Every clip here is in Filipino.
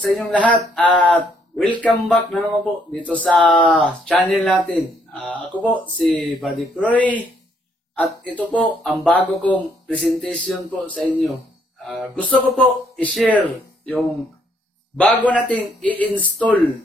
sa inyong lahat at welcome back na naman po dito sa channel natin. Ako po si Buddy Proy at ito po ang bago kong presentation po sa inyo. Gusto ko po i-share yung bago nating i-install.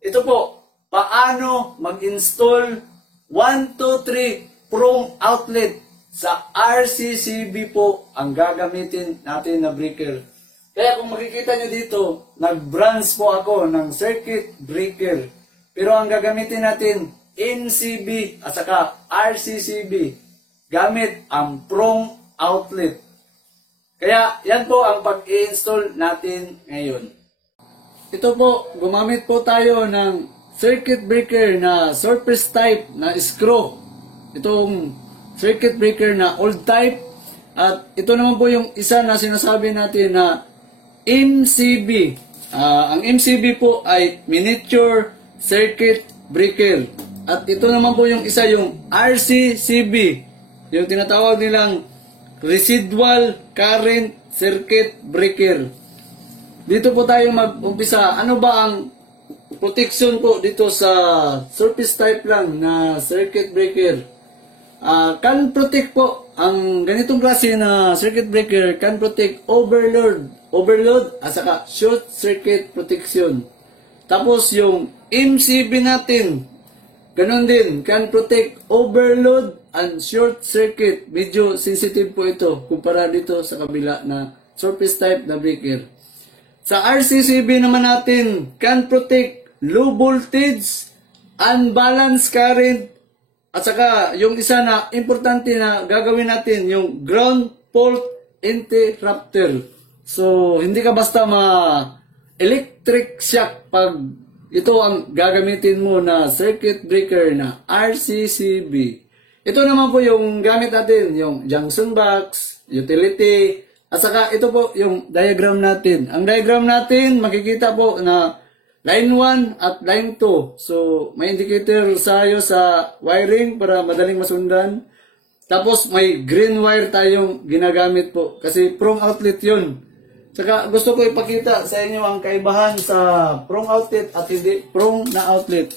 Ito po, paano mag-install 1, 2, 3 Prong outlet sa RCCB po ang gagamitin natin na breaker. Kaya kung makikita nyo dito, nag-branch po ako ng circuit breaker. Pero ang gagamitin natin, NCB at saka RCCB, gamit ang Prong outlet. Kaya yan po ang pag-i-install natin ngayon. Ito po, gumamit po tayo ng circuit breaker na surface type na screw. Itong circuit breaker na old type. At ito naman po yung isa na sinasabi natin na MCB. Ang MCB po ay Miniature Circuit Breaker. At ito naman po yung isa yung RCCB. Yung tinatawag nilang Residual Current Circuit Breaker. Dito po tayo mag-umpisa. Ano ba ang protection po dito sa surface type lang na circuit breaker? Can protect po ang ganitong klase na circuit breaker, can protect overload at saka short circuit protection. Tapos yung MCB natin, ganun din, can protect overload and short circuit. Medyo sensitive po ito kumpara dito sa kabila na surface type na breaker. Sa RCCB naman natin, can protect low voltage, unbalanced current, at saka yung isa na importante na gagawin natin, yung ground fault interrupter. So, hindi ka basta ma-electric shock pag ito ang gagamitin mo na circuit breaker na RCCB. Ito naman po yung gamit natin, yung junction box, utility, at saka ito po yung diagram natin. Ang diagram natin, makikita po na line 1 at line 2. So, may indicator tayo sa wiring para madaling masundan. Tapos, may green wire tayong ginagamit po. Kasi Prong outlet yun. Saka, gusto ko ipakita sa inyo ang kaibahan sa Prong outlet at hindi Prong na outlet.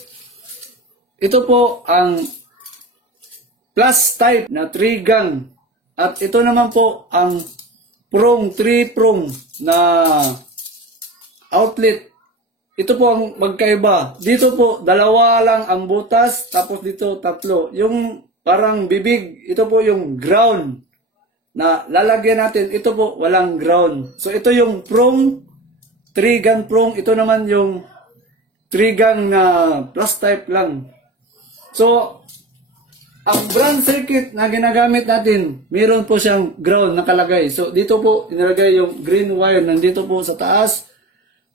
Ito po ang plus type na 3 gang. At ito naman po ang Prong 3 Prong na outlet. Ito po ang magkaiba. Dito po, dalawa lang ang butas, tapos dito tatlo. Yung parang bibig, ito po yung ground na lalagyan natin. Ito po, walang ground. So, ito yung Prong, 3 gang Prong. Ito naman yung 3 gang na plus type lang. So, ang branch circuit na ginagamit natin, mayroon po siyang ground nakalagay. So, dito po, inilagay yung green wire, nandito po sa taas.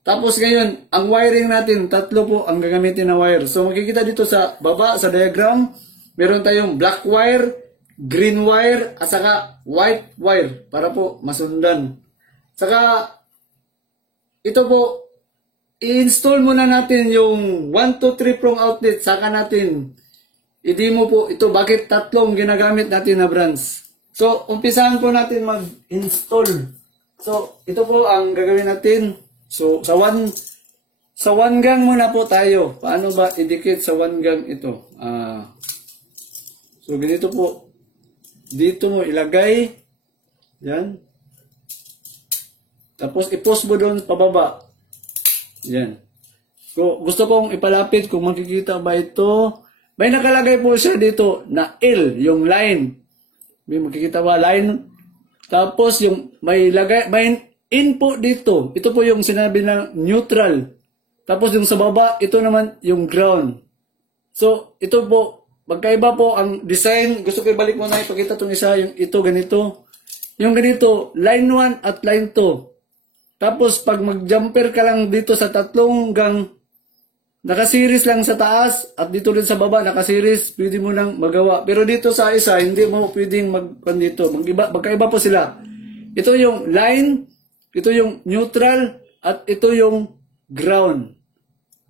Tapos ngayon, ang wiring natin, tatlo po ang gagamitin na wire. So makikita dito sa baba, sa diagram, meron tayong black wire, green wire, at saka white wire para po masundan. Saka, ito po, i-install muna natin yung 1, 2, 3 Prong outlet. Saka natin, i-demo po ito. Bakit tatlong ginagamit natin na branch? So, umpisahan po natin mag-install. So, ito po ang gagawin natin. So, sa 1 gang muna po tayo. Paano ba i-dikit sa 1 gang ito? So, ganito po. Dito mo ilagay. Yan. Tapos, i-post mo doon pababa. Yan. So, gusto kong ipalapit kung makikita ba ito. May nakalagay po siya dito na L, yung line. May makikita ba line? Tapos, yung may in po dito, ito po yung sinabi ng neutral. Tapos yung sa baba, ito naman yung ground. So, ito po, magkaiba po ang design. Gusto ko ibalik mo na ipakita itong isa, yung ito ganito. Yung ganito, line 1 at line 2. Tapos, pag mag-jumper ka lang dito sa tatlong gang, nakasiris lang sa taas at dito rin sa baba, nakasiris, pwede mo nang magawa. Pero dito sa isa, hindi mo pwedeng dito. Magkaiba po sila. Ito yung line, ito yung neutral, at ito yung ground.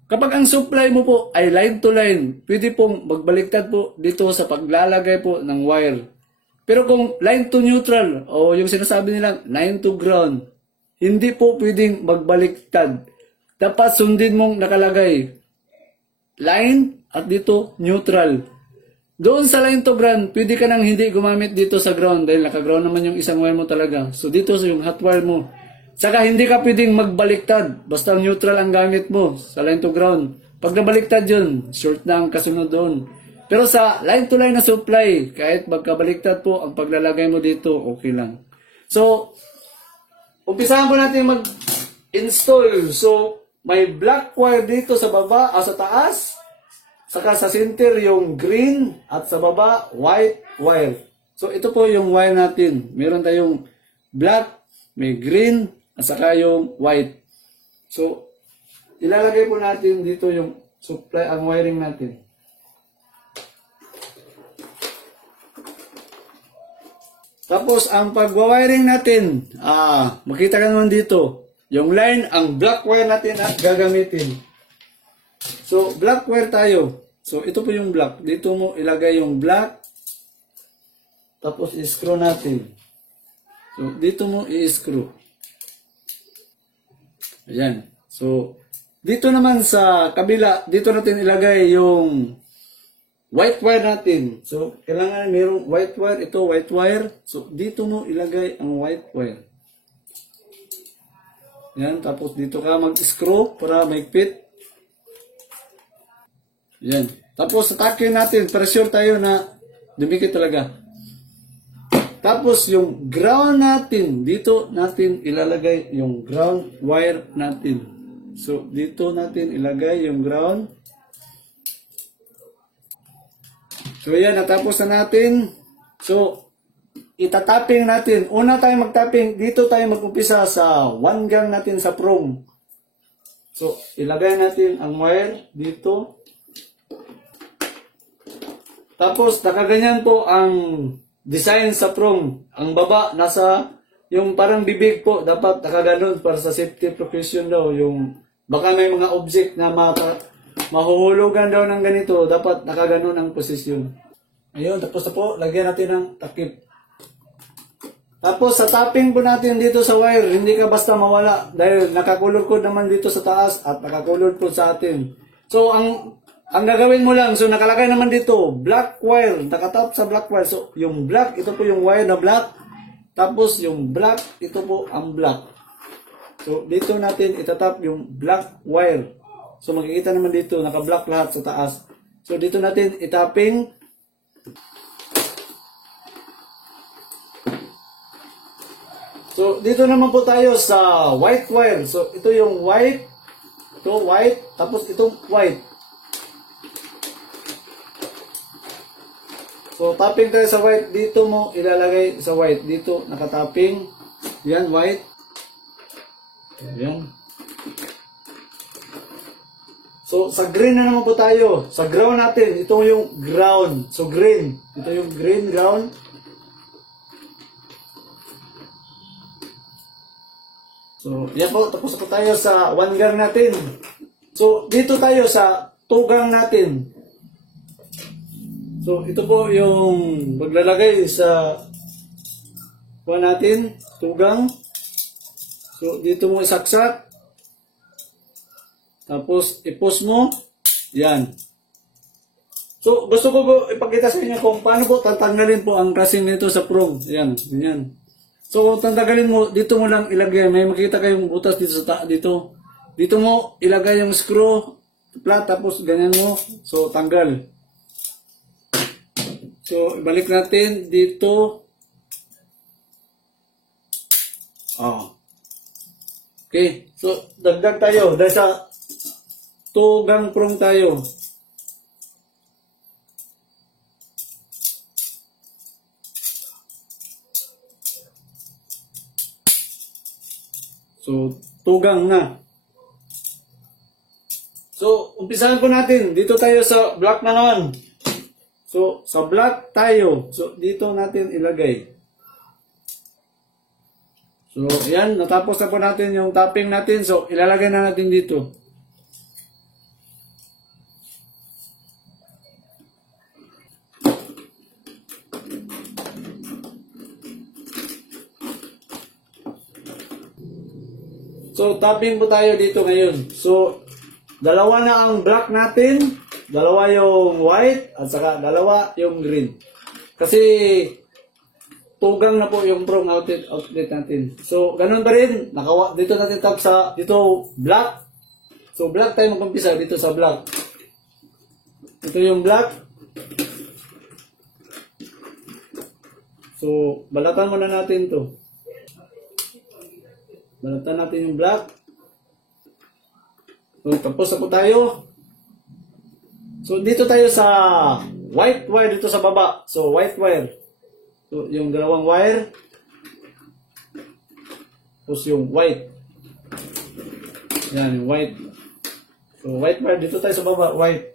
Kapag ang supply mo po ay line to line, pwede pong magbaliktad po dito sa paglalagay po ng wire. Pero kung line to neutral, o yung sinasabi nilang line to ground, hindi po pwedeng magbaliktad. dapat sundin mong nakalagay line at dito neutral. Doon sa line to ground, pwede ka nang hindi gumamit dito sa ground dahil naka-ground naman yung isang wire mo talaga. So dito sa yung hot wire mo. Saka hindi ka pwedeng magbaliktad. Basta neutral ang gamit mo sa line to ground. Pag nabaliktad yun, short na ang kasunod doon. Pero sa line to line na supply, kahit magkabaliktad po, ang paglalagay mo dito, okay lang. So, umpisahan po natin mag-install. So, may black wire dito sa baba, sa taas. Saka sa center yung green at sa baba white wire. So ito po yung wire natin. Meron tayong black, may green at saka yung white. So ilalagay po natin dito yung supply ang wiring natin. Tapos ang pagwa-wiring natin, makita ka naman dito, yung line ang black wire natin at gagamitin. So black wire tayo. So, ito po yung black. Dito mo ilagay yung black. Tapos, i-screw natin. So, dito mo i-screw. Ayan. So, dito naman sa kabila, dito natin ilagay yung white wire natin. So, kailangan mayroong white wire. Ito, white wire. So, dito mo ilagay ang white wire. Ayan. Tapos, dito ka mag-screw para maigpit. Yan. Tapos, atakin natin. Pressure tayo na dumikit talaga. Tapos, yung ground natin, dito natin ilalagay yung ground wire natin. So, dito natin ilagay yung ground. So, yan. Natapos na natin. So, itatapping natin. Una tayo magtapping. Dito tayo mag-umpisa sa 1 gang natin sa prong. So, ilagay natin ang wire dito. Tapos, nakaganyan po ang design sa prong. Ang baba, nasa, yung parang bibig po, dapat nakaganon para sa safety precaution daw. Yung, baka may mga object na mahuhulugan daw ng ganito, dapat nakaganon ang posisyon. Ayun, tapos na po, lagyan natin ng takip. Tapos, sa tapping po natin dito sa wire, hindi ka basta mawala. Dahil nakakulor code naman dito sa taas at nakakulor code sa atin. So, ang gagawin mo lang, so nakalagay naman dito, black wire, nakatap sa black wire. So, yung black, ito po yung wire na black. Tapos, yung black, ito po ang black. So, dito natin itatap yung black wire. So, makikita naman dito, naka-black lahat sa taas. So, dito natin itapping. So, dito naman po tayo sa white wire. So, ito yung white, ito white, tapos itong white. So, tapping tayo sa white. Dito mo ilalagay sa white. Dito, nakatapping. Yan, white. Yan. So, sa green na naman po tayo. Sa ground natin, ito yung ground. So, green. Ito yung green ground. So, yan po. Tapos po tayo sa 1 gang natin. So, dito tayo sa 2 gang natin. So, ito po yung maglalagay sa kuha natin, tugang. So, dito mo isaksak. Tapos, i-post mo. Yan. So, gusto ko po ipakita sa inyo kung paano po tatanggalin po ang casing nito sa prong. Yan, yan. So, tatanggalin mo, dito mo lang ilagay. May makita kayong butas dito sa dito. Dito mo ilagay yung screw, flat, tapos ganyan mo. So, tanggal. So, ibalik natin dito. Okay. So, dagdag tayo. Dahil sa 2 gang prong tayo. So, 2 gang na. So, umpisahan po natin. Dito tayo sa black na naman. So, sa black tayo. So, dito natin ilagay. So, yan. Natapos na po natin yung tapping natin. So, ilalagay na natin dito. So, So, tapping po tayo dito ngayon. So, dalawa na ang black natin, dalawa yung white, at saka dalawa yung green. Kasi, tugang na po yung prong outlet natin. So, ganun pa rin. Dito natin tap sa, dito black. So, black tayo mag-umpisa dito sa black. Ito yung black. So, balatan muna natin to. Balatan natin yung black. So, tapos na po tayo. So, dito tayo sa white wire dito sa baba. So, white wire. So, yung dalawang wire. Tapos yung white. Yan, yung white. So, white wire. Dito tayo sa baba. White.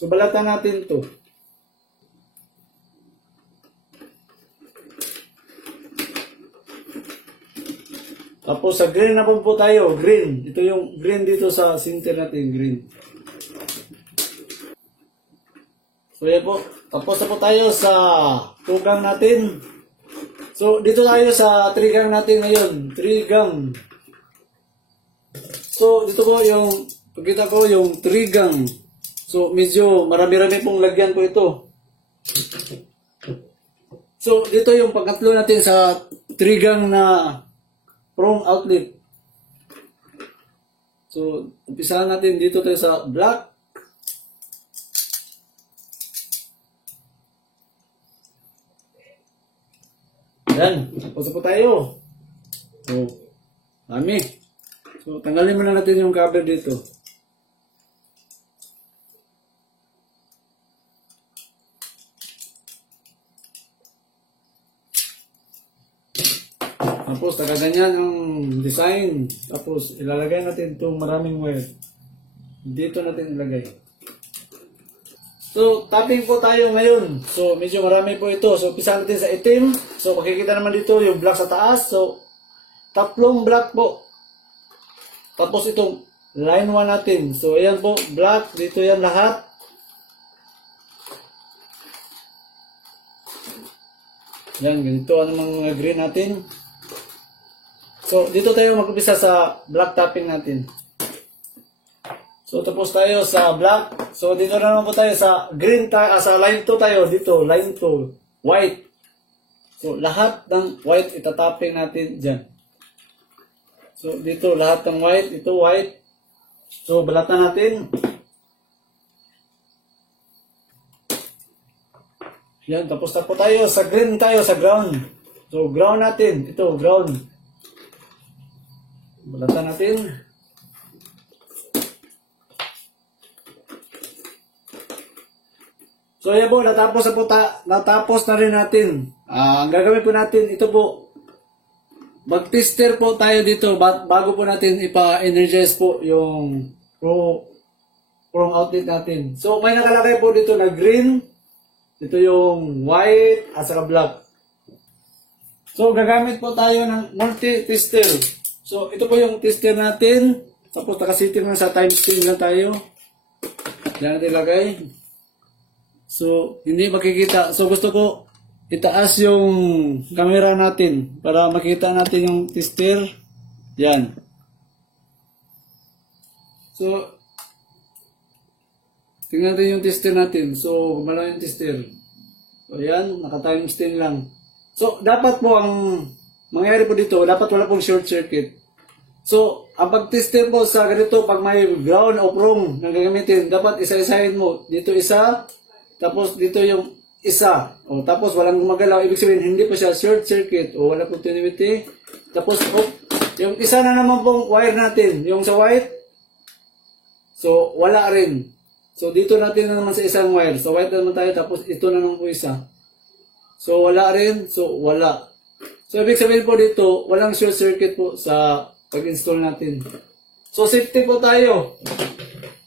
So, balatan natin to. Tapos, sa green na po tayo. Green. Ito yung green dito sa center natin. Green. So, yan po. Tapos na po tayo sa tugang natin. So, dito tayo sa trigang natin ngayon. Trigang. So, dito po yung, pagkita ko yung trigang. So, medyo marami-rami pong lagyan po ito. So, dito yung pagkatlo natin sa trigang na prong outlet. So, umpisahan natin dito tayo sa black. Yan, tapos po tayo. So, dami. So, tanggalin muna natin yung cover dito. Tapos, ganyan ang design. Tapos, ilalagay natin itong maraming wire. Dito natin ilagay. So, tapping po tayo ngayon. So, medyo marami po ito. So, umpisa natin sa itim. So, makikita naman dito yung black sa taas. So, tatlong black po. Tapos, itong line 1 natin. So, ayan po, black. Dito yan lahat. Yan, ganito ang mga green natin. So, dito tayo mag-umpisa sa black tapping natin. So, tapos tayo sa black. So, dito na naman po tayo sa green, sa line 2 tayo. Dito, line 2, white. So, lahat ng white, itatapping natin dyan. So, dito, lahat ng white. Ito, white. So, balatan natin. Yan, tapos na po tayo sa green tayo, sa ground. So, ground natin. Ito, ground. Balatan natin. So, yan po, natapos na rin natin. Ang gagawin po natin, ito po, mag-tester po tayo dito bago po natin ipa-energize po yung prong outlet natin. So, may nakalagay po dito na green, ito yung white, at saka black. So, gagamit po tayo ng multi-tester. So, ito po yung tester natin. Tapos, nakasiting na sa times 10 na tayo. Diyan natin ilagay. So, hindi makikita. So, gusto ko itaas yung camera natin para makita natin yung tester. Yan. So, tingnan natin yung tester natin. So, gumalaw yung tester. So, yan. Naka-times 10 lang. So, dapat po ang mangyari po dito, dapat wala pong short circuit. So, ang pag-tester po sa ganito, pag may ground o prong na gagamitin, dapat isa-isahin mo. Dito isa, tapos dito yung isa. O, tapos walang gumagalaw. Ibig sabihin, hindi po siya short circuit o wala continuity. Tapos, yung isa na naman pong wire natin, yung sa white. So, wala rin. So, dito natin na naman sa isang wire. So, white naman tayo, tapos ito na naman po isa. So, wala rin. So, wala. So, ibig sabihin po dito, walang short circuit po sa pag-install natin. So, safety po tayo.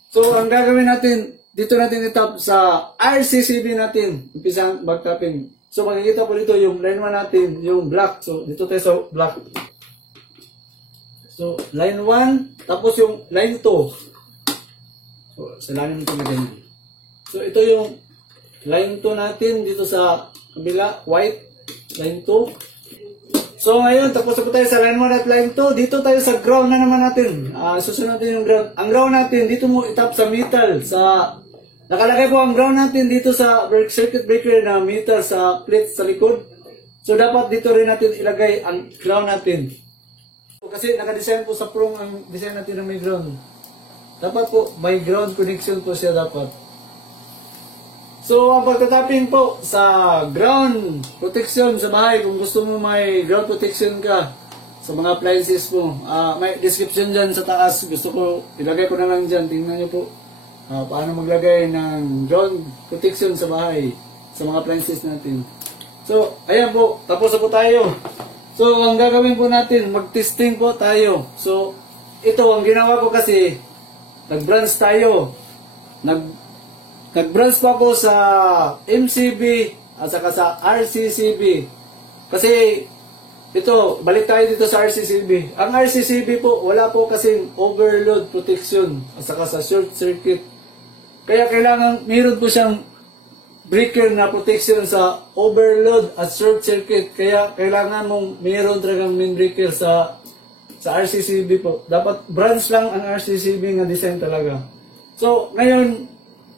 So, ang gagawin natin, dito natin itap sa RCCB natin. Umpisa back tapping. So, makikita po dito yung line 1 natin, yung black. So, dito tayo sa black. So, line 1, tapos yung line 2. So, sa line ito na ganyan. So, ito yung line 2 natin dito sa kabila, white, line 2. So, So ngayon, tapos na po tayo sa line 1 at line 2. Dito tayo sa ground na naman natin. Susunod natin yung ground. Ang ground natin, dito mo itap sa metal. Nakalagay po ang ground natin dito sa circuit breaker na metal sa plate sa likod. So dapat dito rin natin ilagay ang ground natin. Kasi nakadesign po sa prong ang design natin na may ground. Dapat po may ground connection po siya dapat. So, ang pagtataping po sa ground protection sa bahay, kung gusto mo may ground protection ka sa mga appliances mo, may description dyan sa taas. Gusto ko, ilagay ko na lang dyan. Tingnan nyo po paano maglagay ng ground protection sa bahay, sa mga appliances natin. So, ayan po, tapos na po tayo. So, ang gagawin po natin, mag-testing po tayo. So, ito, ang ginawa ko kasi, nag-branch tayo. Nag-branch pa ako sa MCB at saka sa RCCB. Kasi ito, balik tayo dito sa RCCB. Ang RCCB po, wala po kasing overload protection at saka sa short circuit. Kaya kailangan, mayroon po siyang breaker na protection sa overload at short circuit. Kaya kailangan mong mayroon talagang main breaker sa RCCB po. Dapat branch lang ang RCCB na design talaga. So, ngayon,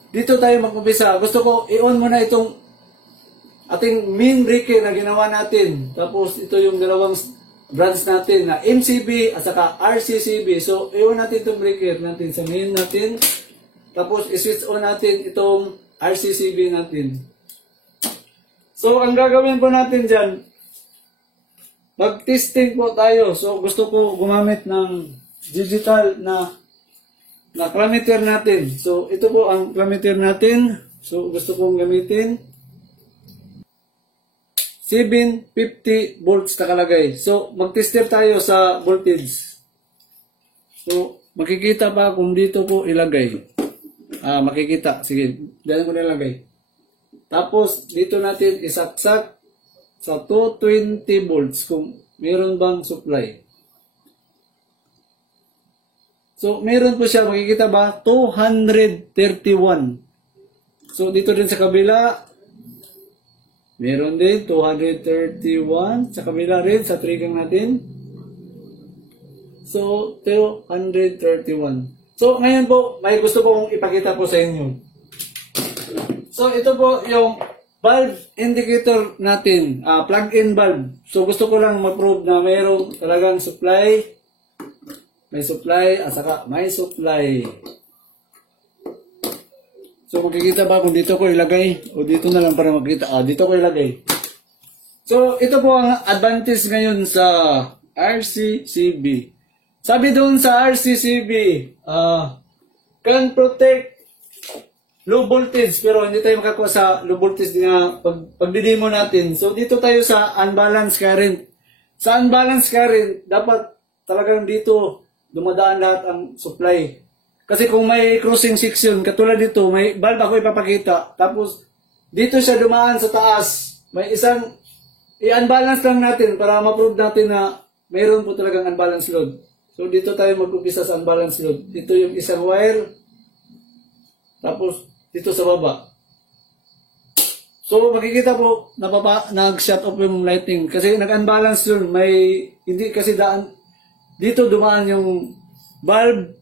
dito tayo mag-umpisa. Gusto ko i-on muna itong ating main breaker na ginawa natin. Tapos ito yung dalawang branch natin na MCB at saka RCCB. So i-on natin itong breaker natin sa main natin. Tapos i-switch on natin itong RCCB natin. So ang gagawin po natin dyan, mag-testing po tayo. So gusto ko gumamit ng digital na parameter natin. So, ito po ang parameter natin. So, gusto kong gamitin. 750 volts nakalagay. So, mag-tester tayo sa voltage. So, makikita pa kung dito po ilagay. Makikita. Sige, dyan ko nilagay. Tapos, dito natin isaksak sa 220 volts kung meron bang supply. So, meron po siya, makikita ba? 231. So, dito din sa kabila, meron din 231. Sa kabila rin, sa trigang natin. So, 231. So, ngayon po, may gusto kong ipakita po sa inyo. So, ito po yung valve indicator natin, plug-in valve. So, gusto ko lang ma-prove na mayroong talagang supply. May supply at saka may supply. So makikita ba kung dito ko ilagay o dito na lang para makita? Dito ko ilagay. So ito po ang advantage ngayon sa RCCB. Sabi doon sa RCCB, can protect low voltage pero hindi tayo makakuha sa low voltage na pagdidemo natin. So dito tayo sa unbalanced current. Sa unbalanced current, dapat talagang dito dumadaan lahat ang supply. Kasi kung may crossing section, katulad dito, may valve ako ipapakita. Tapos, dito siya dumaan sa taas. May isang, i-unbalance lang natin para ma-prove natin na mayroon po talagang unbalanced load. So, dito tayo mag-upisa sa unbalanced load. Ito yung isang wire. Tapos, dito sa baba. So, makikita po, nag-shut off yung lighting. Kasi nag-unbalance yun. Hindi kasi daan. Dito dumaan yung valve,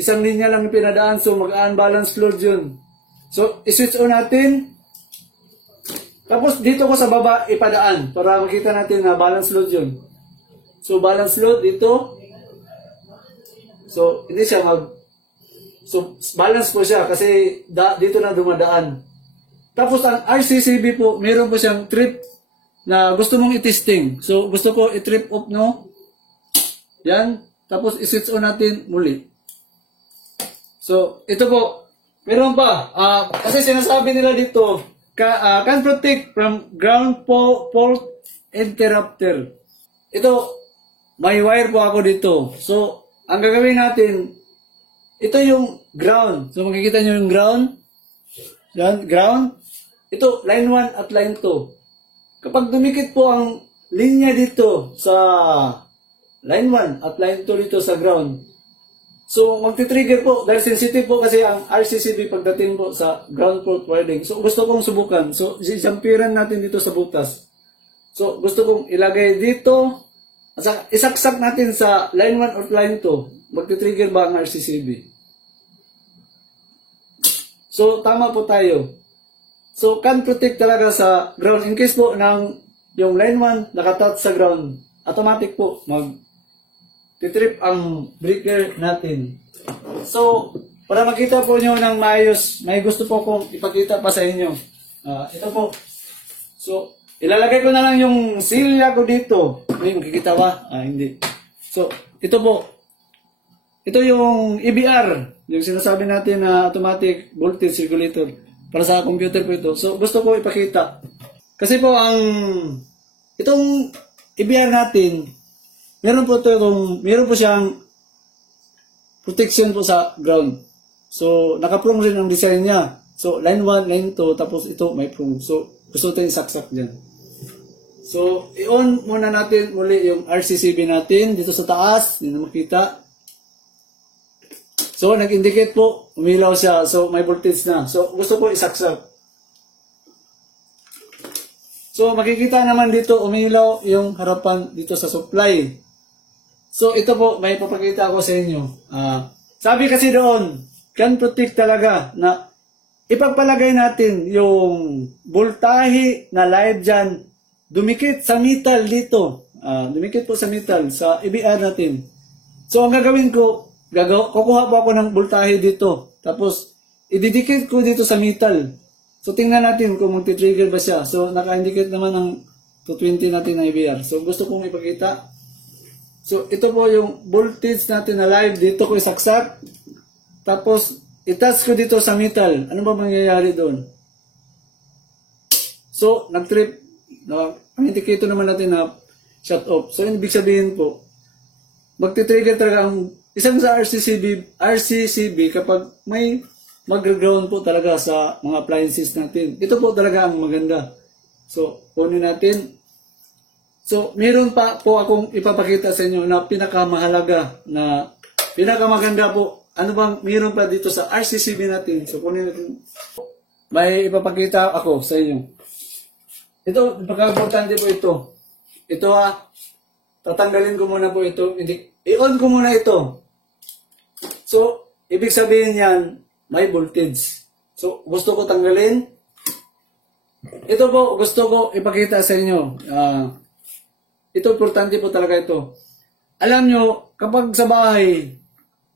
isang linya lang pinadaan, so mag-unbalance load yun. So, i-switch on natin. Tapos, dito ko sa baba ipadaan para makita natin na balance load yun. So, balance load dito. So, hindi siya So, balance po siya kasi dito na dumadaan. Tapos, ang RCCB po, meron po siyang trip na gusto mong i-testing. So, gusto ko i-trip off, no? Yan. Tapos, i-switch on natin muli. So, ito po. Meron pa. Kasi sinasabi nila dito, can protect from ground fault interrupter. Ito, may wire po ako dito. So, ang gagawin natin, ito yung ground. So, makikita nyo yung ground. Yan, ground. Ito, line 1 at line 2. Kapag dumikit po ang linya dito sa line 1 at line 2 dito sa ground. So, magti-trigger po dahil sensitive po kasi ang RCCB pagdating po sa ground fault wiring. So, gusto kong subukan. So, isampiran natin dito sa butas. So, gusto kong ilagay dito. At saka, isaksak natin sa line 1 or line 2. Magti-trigger ba ang RCCB? So, tama po tayo. So, can protect talaga sa ground. In case po ng yung line 1 nakatouch sa ground, automatic po mag-trip ang breaker natin. So, para makita po nyo ng maayos, may gusto po kong ipakita pa sa inyo. Ito po. So, ilalagay ko na lang yung silya ko dito. Ay, makikita ba? Hindi. So, ito po. Ito yung EBR, yung sinasabi natin na automatic voltage regulator. Para sa computer po ito. So, gusto ko ipakita. Kasi po, itong EBR natin, meron po siyang protection po sa ground. So, naka-prong rin ang design niya. So, line 1, line 2, tapos ito may prong. So, gusto natin isaksak dyan. So, i-on muna natin muli yung RCCB natin dito sa taas. Hindi na makita. So, nag-indicate po, umilaw siya. So, may voltage na. So, gusto ko isaksak. So, makikita naman dito, umilaw yung harapan dito sa supply. So, ito po, may papakita ko sa inyo. Sabi kasi doon, can protect talaga na ipagpalagay natin yung voltahe na live dyan, dumikit sa metal dito. Dumikit po sa metal, sa EBR natin. So, ang gagawin ko, kukuha po ako ng voltahe dito. Tapos, ididikit ko dito sa metal. So, tingnan natin kung magti-trigger ba siya. So, naka-indicate naman ng 220 natin na EBR. So, gusto kong ipakita. So, ito po yung voltage natin na live. Dito ko isaksak. Tapos, i-touch ko dito sa metal. Ano ba mangyayari doon? So, nag-trip. Ang indicator naman natin na shut off. So, ibig sabihin po, magti-trigger talaga ang isang sa RCCB kapag may mag-ground po talaga sa mga appliances natin. Ito po talaga ang maganda. So, kunin natin. So, meron pa po akong ipapakita sa inyo na pinakamahalaga na pinakamaganda po. Ano bang meron pa dito sa RCCB natin? So, kunin natin. May ipapakita ako sa inyo. Ito, napaka-importante po ito. Ito tatanggalin ko muna po ito. I-on ko muna ito. So, ibig sabihin yan, may voltage. So, gusto ko tanggalin. Ito po, gusto ko ipakita sa inyo. Ito, importante po talaga ito. Alam nyo, kapag sa bahay,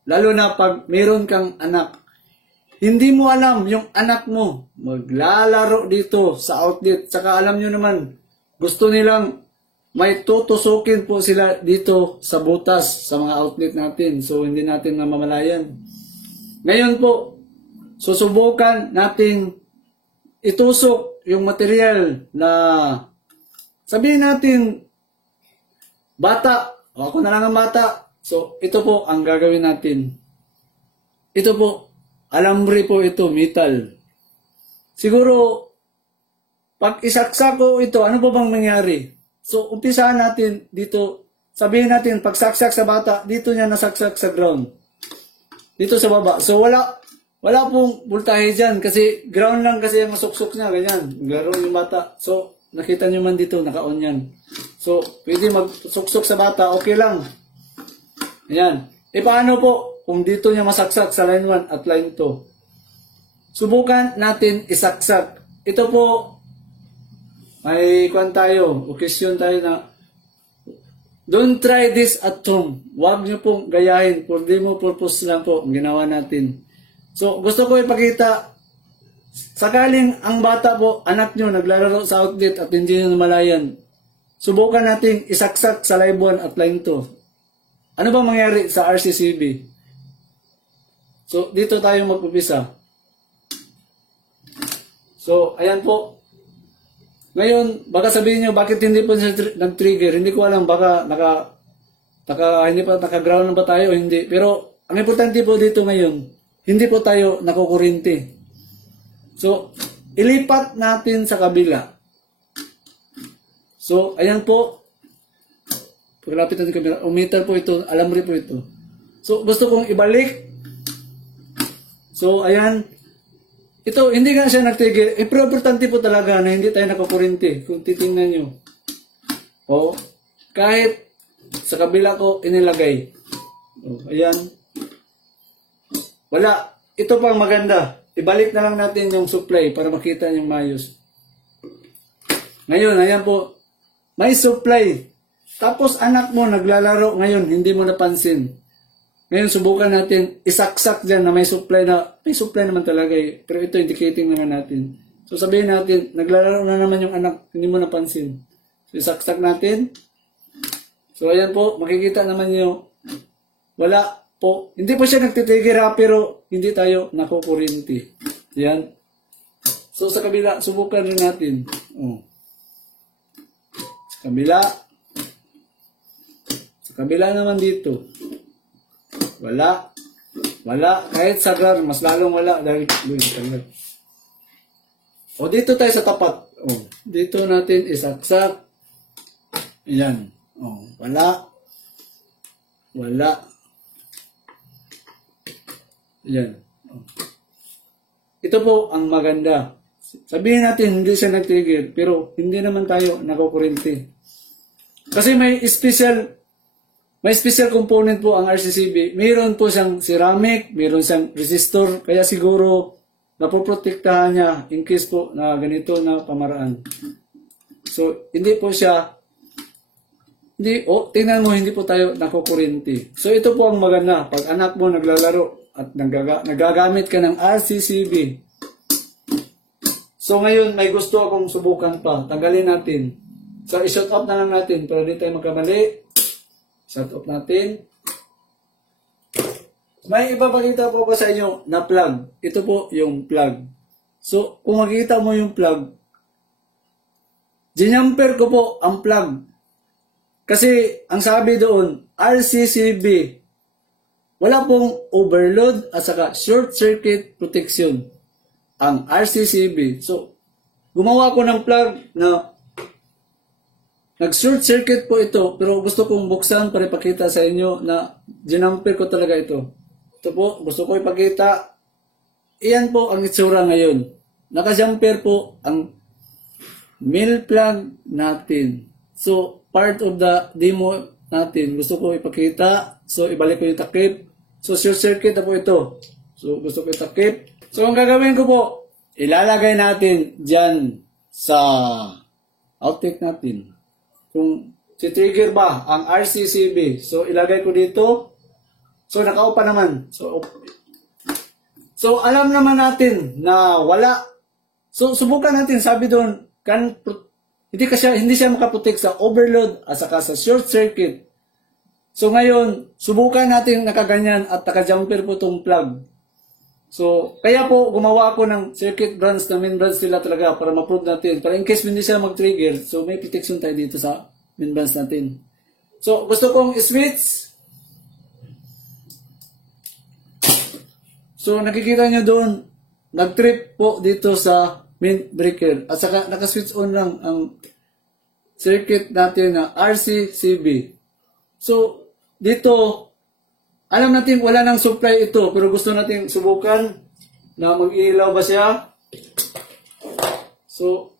lalo na pag meron kang anak, hindi mo alam yung anak mo maglalaro dito sa outlet. Saka alam nyo naman, gusto nilang may tutusukin po sila dito sa butas sa mga outlet natin. So, hindi natin namamalayan. Ngayon po, susubukan natin itusok yung material na sabihin natin bata. O ako na lang ang bata. So, ito po ang gagawin natin. Ito po, alambre po ito, metal. Siguro, pag isaksak ko ito, ano po bang mangyari? So, umpisahan natin dito, sabihin natin, pagsaksak sa bata, dito niya nasaksak sa ground. Dito sa baba. So, wala pong voltahe dyan, kasi ground lang kasi ang masuksok niya, ganyan. Laro yung bata. So, nakita nyo man dito, naka-on yan. So, pwede magsuksok sa bata, okay lang. Ayan. E paano po kung dito niya masaksak sa line 1 at line 2? Subukan natin isaksak. Ito po, may occasion tayo na don't try this at home. Huwag nyo pong gayahin. For demo purpose lang po ang ginawa natin. So, gusto ko ipakita, sakaling ang bata po, anak nyo, naglalaro sa outlet at hindi nyo namalayan, subukan natin isaksak sa line 1 at line 2. Ano ba mangyari sa RCCB? So, dito tayo magpupisa. So, ayan po. Ngayon, baka sabihin nyo, bakit hindi po siya nag-trigger? Hindi ko alam, baka hindi pa naka-ground na ba tayo o hindi. Pero, ang importante po dito ngayon, hindi po tayo nakukurinti. So, ilipat natin sa kabila. So, ayan po. Paglapit natin kabila, meter po ito, alambre po ito. So, gusto kong ibalik. So, ayan. Ito, hindi nga siya nag-trigger. Importante po talaga na hindi tayo nakukurinti. Kung titingnan nyo. O, kahit sa kabila ko inilagay. O, ayan. Wala. Ito pang maganda. Ibalik na lang natin yung supply para makita yung mayos. Ngayon, ayan po. May supply. Tapos anak mo naglalaro ngayon, hindi mo napansin. Ngayon, subukan natin, isaksak dyan na may supply naman talaga eh. Pero ito, indicating naman natin. So, sabihin natin, naglalaro na naman yung anak, hindi mo napansin. So, isaksak natin. So, ayan po, makikita naman nyo, wala po. Hindi po siya nagtitigil ha, pero hindi tayo nakukurinti. Yan. So, sa kabila, subukan rin natin. Oh. Sa kabila. Sa kabila naman dito. Wala. Wala. Kahit sagrar, mas lalong wala. Dahil, o, dito tayo sa tapat. O, dito natin isaksak. Ayan. O, wala. Wala. Ayan. O. Ito po ang maganda. Sabihin natin, hindi siya nagtigil. Pero, hindi naman tayo nakukurinti. Kasi may special component po ang RCCB. Mayroon po siyang ceramic, mayroon siyang resistor, kaya siguro napoprotektahan niya in case po na ganito na pamaraan. So, hindi po siya, tingnan mo, hindi po tayo nakukurinti. So, ito po ang maganda. Pag anak mo naglalaro at nagagamit ka ng RCCB. So, ngayon, may gusto akong subukan pa. Tanggalin natin. So, i-shut off na lang natin para di tayo magkamali. Shut off natin. May ipapakita po ko sa inyo na plug. Ito po yung plug. So, kung makikita mo yung plug, ginamper ko po ang plug. Kasi, ang sabi doon, RCCB, wala pong overload at saka short circuit protection ang RCCB. So, gumawa ko ng plug na nag-short circuit po ito, pero gusto kong buksan para ipakita sa inyo na ginamper ko talaga ito. Ito po, gusto ko ipakita. Iyan po ang itsura ngayon. Naka-jumper po ang male plug natin. So, part of the demo natin, gusto ko ipakita. So, ibalik ko yung takip. So, short circuit na po ito. So, gusto ko itakip. So, ang gagawin ko po, ilalagay natin dyan sa outtake natin. Kung si-trigger ba ang RCCB. So, ilagay ko dito. So, naka-off pa naman. So, alam naman natin na wala. So, subukan natin. Sabi doon, hindi siya makaprotect sa overload at saka sa short circuit. So, ngayon, subukan natin nakaganyan at naka-jumper po itong plug. So, kaya po, gumawa ako ng circuit branch na main branch nila talaga para ma-prove natin. Para in case hindi sila mag-trigger, so may protection tayo dito sa main branch natin. So, gusto kong switch. So, nakikita nyo doon, nag-trip po dito sa main breaker. At saka, naka-switch on lang ang circuit natin na RCCB. So, dito, alam natin wala nang supply ito, pero gusto natin subukan na mag-ilaw ba siya. So,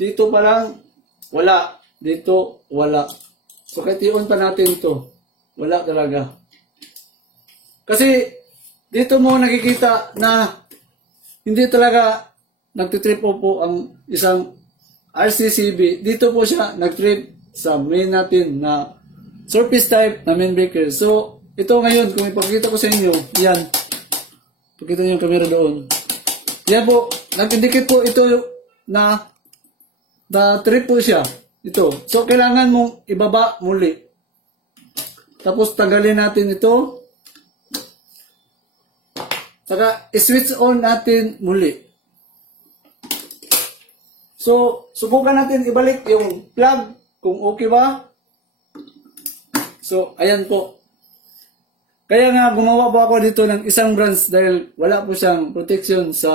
dito pa lang, wala. Dito, wala. So, kahit i-on pa natin ito, wala talaga. Kasi, dito mo nakikita na hindi talaga nagtitrip po ang isang RCCB. Dito po siya nagtrip sa main natin na surface type na main breaker. So, ito ngayon, kung ipakita ko sa inyo, yan. Pakita nyo yung camera doon. Yan po, nag-indicate po ito na trip po siya. Ito. So, kailangan mong ibaba muli. Tapos, tagalin natin ito. Saka, i-switch on natin muli. So, subukan natin ibalik yung plug kung okay ba. So, ayan po. Kaya nga, gumawa po ako dito ng isang branch dahil wala po siyang protection sa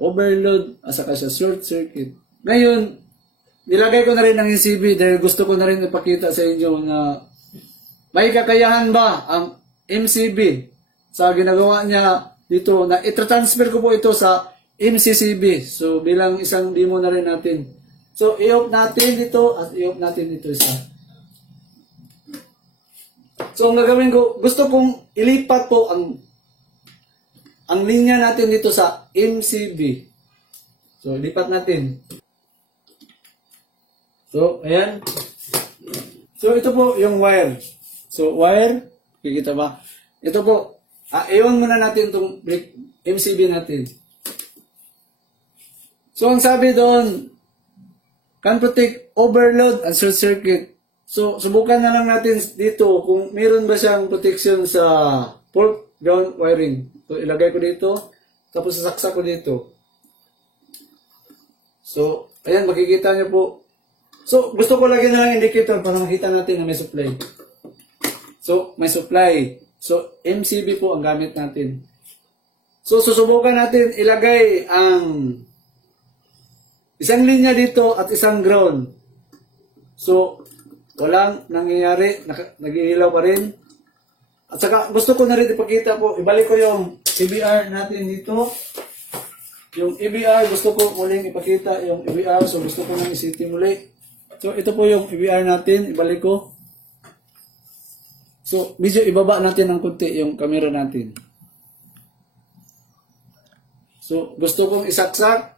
overload at saka sa short circuit. Ngayon, nilagay ko na rin ang ECB dahil gusto ko na rin ipakita sa inyo na may kakayahan ba ang MCB sa ginagawa niya dito na itra-transfer ko po ito sa MCCB. So, bilang isang demo na rin natin. So, i-off natin dito at i-off natin dito isa. So, ang gagawin ko, gusto kong ilipat po ang linya natin dito sa MCB. So, lipat natin. So, ayan. So, ito po yung wire. So, wire, kikita ba? Ito po, i-on muna natin itong MCB natin. So, ang sabi doon, can protect overload and short circuit. So, subukan na lang natin dito kung meron ba siyang protection sa fault ground wiring. So, ilagay ko dito, tapos sasaksak ko dito. So, ayan, makikita niyo po. So, gusto ko lagyan na lang indicator para makita natin na may supply. So, may supply. So, MCB po ang gamit natin. So, susubukan natin ilagay ang isang linya dito at isang ground. So, walang nangyayari, nag-iilaw pa rin. At saka, gusto ko na rin ipakita po, ibalik ko yung EBR natin dito. Yung EBR, gusto ko muling ipakita yung EBR. So, gusto ko nang isiti muli. So, ito po yung EBR natin, ibalik ko. So, medyo ibaba natin ng kunti yung camera natin. So, gusto kong isaksak.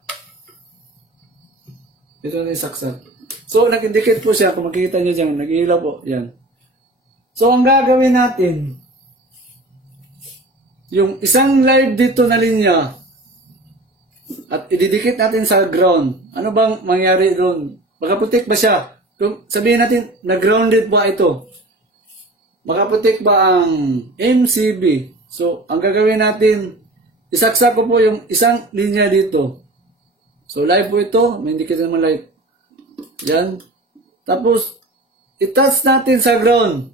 Ito na isaksak. So, nag-indicate po siya. Kung makikita nyo dyan, nag-iilaw po. Yan. So, ang gagawin natin, yung isang live dito na linya, at ididikit natin sa ground. Ano bang mangyari doon? Makaputik ba siya? Kung sabihin natin, na-grounded ba ito? Makaputik ba ang MCB? So, ang gagawin natin, isaksak ko po yung isang linya dito. So, live po ito. May indicate naman live. Yan. Tapos, i-touch natin sa ground.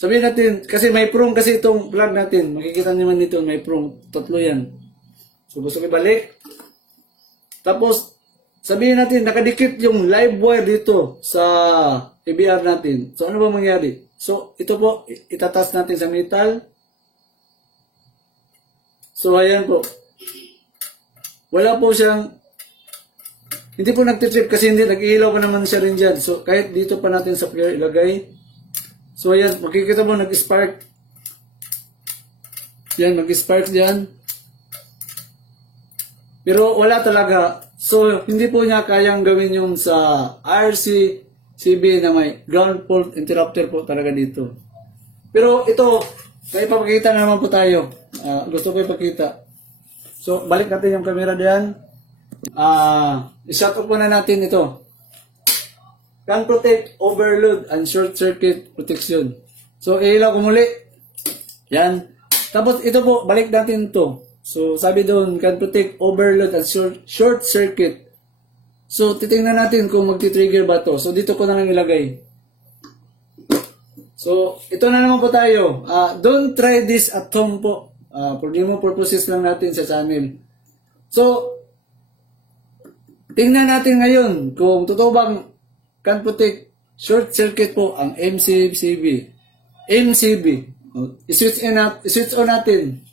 Sabihin natin, kasi may prong kasi itong plug natin. Makikita naman dito, may prong. Tatlo yan. So, gusto ko ibalik. Tapos, sabihin natin, nakadikit yung live wire dito sa EBR natin. So, ano ba mangyari? So, ito po, itatas natin sa metal. So, ayan po. Wala po siyang, hindi po nagtitrip kasi hindi, nag-iilaw pa naman siya rin dyan. So, kahit dito pa natin sa player ilagay. So, ayan, makikita mo, nag-spark. Yan, nag-spark dyan. Pero wala talaga. So, hindi po niya kayang gawin yung sa RCCB na may ground fault interrupter po talaga dito. Pero ito, may ipapakita na naman po tayo. Gusto ko ipakita. So, balik natin yung camera diyan. I-shut off muna natin ito. Can protect overload and short circuit protection. So, ilaw ko muli. Yan. Tapos, ito po, balik natin ito. So, sabi doon, can protect overload and short circuit. So, titingnan natin kung magti-trigger ba to. So, dito ko na lang ilagay. So, ito na naman po tayo. Don't try this at home po. For demo purposes lang natin sa channel. So, tingnan natin ngayon kung totoo bang can protect short circuit po ang MCB. MCB. I-switch on natin.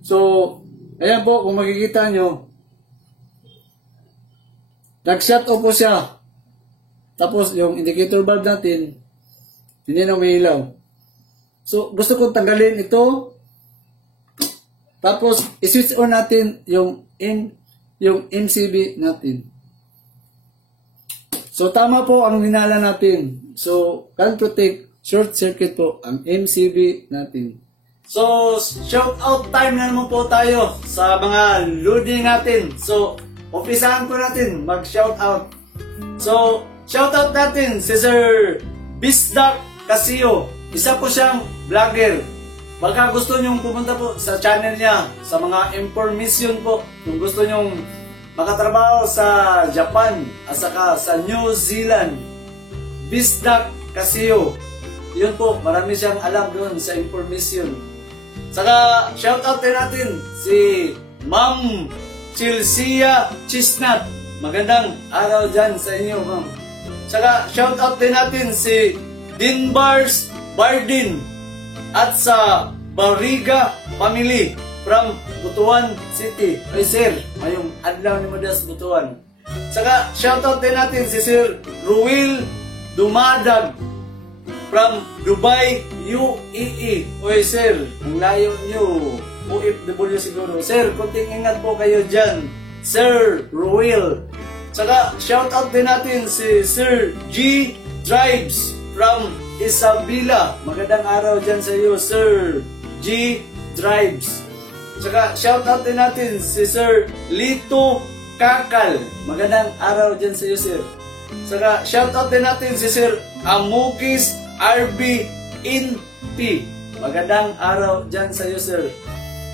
So, ayan po, kung makikita nyo, nag-shut off po siya. Tapos, yung indicator bulb natin, hindi na umiilaw. So, gusto kong tanggalin ito. Tapos, i-switch on natin yung MCB natin. So, tama po ang hinala natin. So, can protect short circuit po ang MCB natin. So, shout out time na naman po tayo sa mga loading natin. So, umpisahan po natin mag-shout out. So, shout out natin si Sir Bisdak Casio. Isa po siyang vlogger. Baka gusto nyong pumunta po sa channel niya sa mga information po. Kung gusto nyong makatrabaho sa Japan at saka sa New Zealand. Bisdak Casio. Yun po, marami siyang alam doon sa information. Saka, shoutout din natin si Ma'am Chilsia Chisnat. Magandang araw dyan sa inyo, ma'am. Saka, shoutout din natin si Dinbars Bardin at sa Barriga Family from Butuan City. Ay sir, mayong adlaw ni Modas Butuan. Saka shoutout din natin si Sir Ruel Dumadag from Dubai, UAE. Oy sir, ang layo nyo, OFW siguro. Sir, kunting ingat po kayo dyan, Sir Ruel. Saka shoutout din natin si Sir G Drives from Isabela. Magandang araw dyan sa iyo, Sir G Drives. Saka shoutout din natin si Sir Lito Kakal. Magandang araw dyan sa iyo, sir. Saka shoutout din natin si Sir Amukis RB Inti. Magandang araw dyan sa iyo, sir.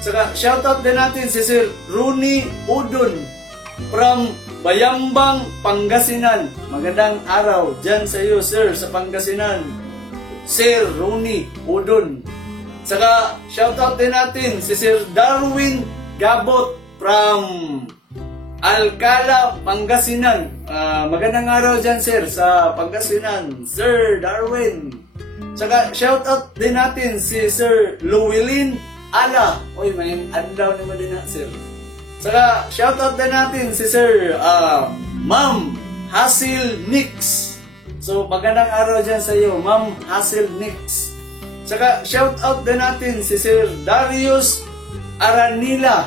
Saka shoutout din natin si Sir Rooney Udon from Bayambang, Pangasinan. Magandang araw dyan sa iyo, sir, sa Pangasinan, Sir Rooney Udon. Saka shoutout din natin si Sir Darwin Gabot from Alcala, Pangasinan. Magandang araw dyan, sir, sa Pangasinan, Sir Darwin. Saka shoutout din natin si Sir Llewellyn Ala. Oy, may adlaw naman din na, sir. Saka shoutout din natin si Sir Ma'am Hazel Nix. So magandang araw dyan sa iyo, Ma'am Hazel Nix. Saka shoutout din natin si Sir Darius Aranila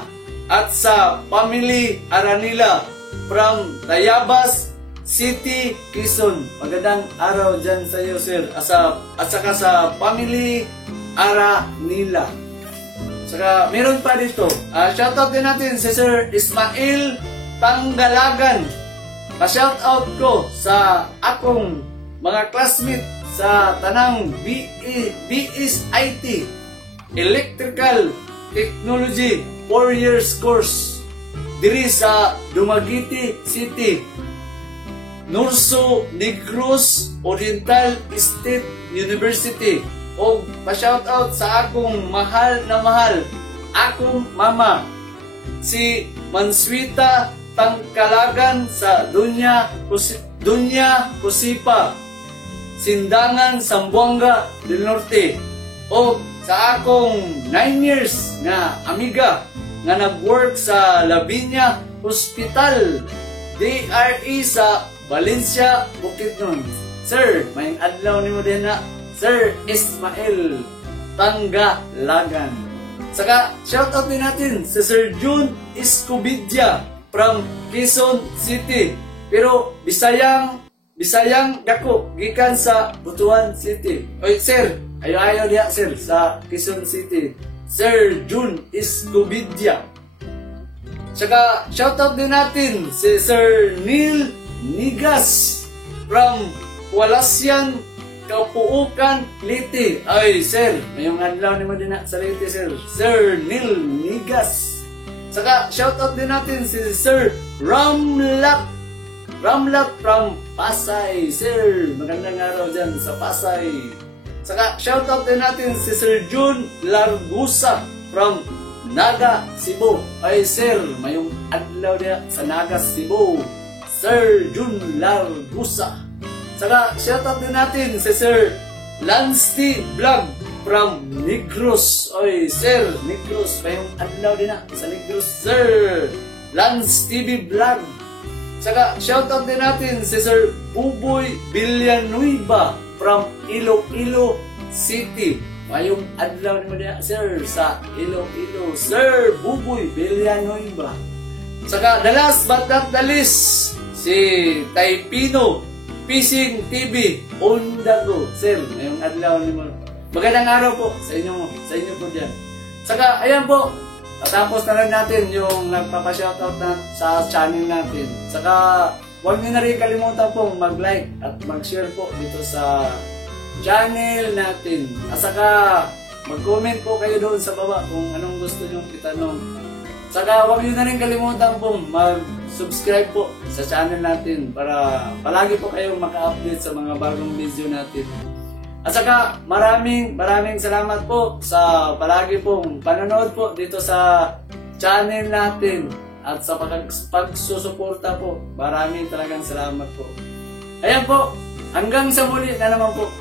at sa family Aranila from Tayabas City, Quezon. Magandang araw dyan sa iyo, sir. At saka sa family Aranila. Saka meron pa dito. Shoutout din natin si Sir Ismail Tanggalagan. Pa-shoutout ko sa akong mga classmate sa tanang BSIT Electrical Technology 4 years course diri sa Dumaguete City, Norso Negros Oriental State University. O pa-shoutout sa akong mahal na mahal, akong mama, si Manswita Tangkalagan sa Dunya Kusipa, Sindangan, Zamboanga del Norte. O sa akong 9 years na amiga nga nag-work sa Lavinia Hospital, DRE sa Valencia, Bukidnon. Sir, may adlaw ni mo din na, Sir Ismail Tanggalagan. Saka shoutout din natin si Sir June Escobidia from Quezon City. Pero Bisayang dako gikan sa Butuan City. Oy sir, ayo diya sir sa Quezon City. Sir June Escobidia. Saka shoutout din natin si Sir Neil Nigas from Walasian, Kapuukan, Liti. Ay sir, mayong adlaw ni mo din na sa Liti, sir. Sir Neil Nigas. Saka shoutout din natin si Sir Ramlat from Pasay. Sir, magandang araw dyan sa Pasay. Saka shoutout din natin si Sir June Largusa from Naga, Cebu. Ay sir, mayong adlaw niya sa Naga, Cebu, Sir June Largusa. Saka shoutout din natin si Sir Lansty Vlog from Negros. Oy sir, Negros, mayong adlaw din na sa Negros, Sir Lance TV Vlog. Saka shoutout din natin si Sir Buboy Villanueva from Iloilo City. Mayong adlaw naman niya, sir, sa Iloilo, Sir Buboy Villanueva. Saka the last but not the least, si Taipino Fishing TV Ondago. Sir, mayong adlaw naman. Magandang araw po sa inyo po dyan. Saka ayan po, tapos na lang natin yung nagpapa-shoutout na sa channel natin. Saka huwag niyo na rin kalimutan pong mag-like at mag-share po dito sa channel natin. At saka mag-comment po kayo doon sa baba kung anong gusto nyo itanong. Saka huwag niyo na rin kalimutan pong mag-subscribe po sa channel natin para palagi po kayong maka-update sa mga bagong video natin. At saka maraming salamat po sa palagi pong panonood po dito sa channel natin at sa pagsusuporta po. Maraming talagang salamat po. Ayan po, hanggang sa muli na naman po.